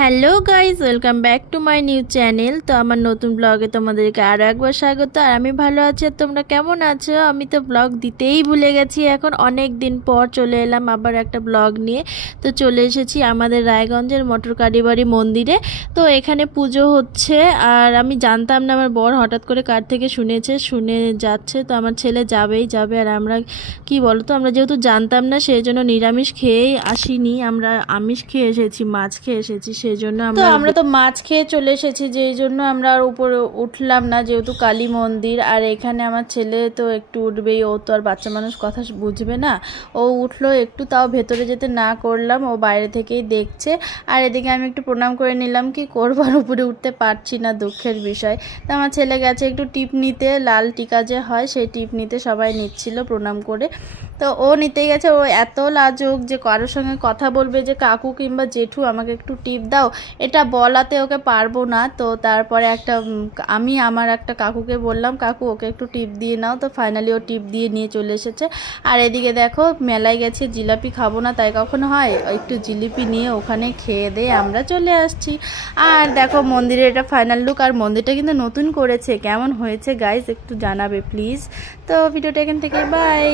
Hello guys, welcome back to my new channel. তো আমার নতুন ব্লগে তোমাদেরকে আরও একবার স্বাগত। আর আমি ভালো আছি, আর তোমরা কেমন আছো? আমি তো ব্লগ দিতেই ভুলে গেছি। এখন অনেক দিন পর চলে এলাম আবার একটা ব্লগ নিয়ে। তো চলে এসেছি আমাদের রায়গঞ্জের মটর কালীবাড়ি মন্দিরে। তো এখানে পুজো হচ্ছে, আর আমি জানতাম না। আমার বর হঠাৎ করে কার থেকে শুনে যাচ্ছে। তো আমার ছেলে যাবে। আর আমরা কি বলতো, আমরা যেহেতু জানতাম না, সেই জন্য নিরামিষ খেয়েই আসিনি। আমরা আমিষ খেয়ে এসেছি, মাছ খেয়ে এসেছি। সেই জন্য আমরা তো মাছ খেয়ে চলে এসেছি, যেই জন্য আমরা আর উপরে উঠলাম না, যেহেতু কালী মন্দির। আর এখানে আমার ছেলে তো একটু উঠবেই, ও তো আর বাচ্চা মানুষ কথা বুঝবে না। ও উঠলো একটু, তাও ভেতরে যেতে না করলাম, ও বাইরে থেকেই দেখছে। আর এদিকে আমি একটু প্রণাম করে নিলাম, কি করবো, আর উপরে উঠতে পারছি না, দুঃখের বিষয়। তো আমার ছেলে গেছে একটু টিপ নিতে, লাল টিকা যে হয় সেই টিপ নিতে, সবাই নিচ্ছিল প্রণাম করে। তো ও নিতে গেছে। ও এত লাজুক যে কারোর সঙ্গে কথা বলবে যে কাকু কিংবা জেঠু আমাকে একটু টিপ দাও, এটা বলাতে ওকে পারবো না। তো তারপরে আমি আমার একটা কাকুকে বললাম, কাকু ওকে একটু টিপ দিয়ে নাও। তো ফাইনালি ও টিপ দিয়ে নিয়ে চলে এসেছে। আর এদিকে দেখো, মেলায় গেছে, জিলাপি খাবো না তাই কখনো হয়, একটু জিলিপি নিয়ে ওখানে খেয়ে দিয়ে আমরা চলে আসছি। আর দেখো মন্দিরের এটা ফাইনাল লুক। আর মন্দিরটা কিন্তু নতুন করেছে, কেমন হয়েছে গাইজ একটু জানাবে প্লিজ। তো ভিডিওটা এখান থেকে বাই।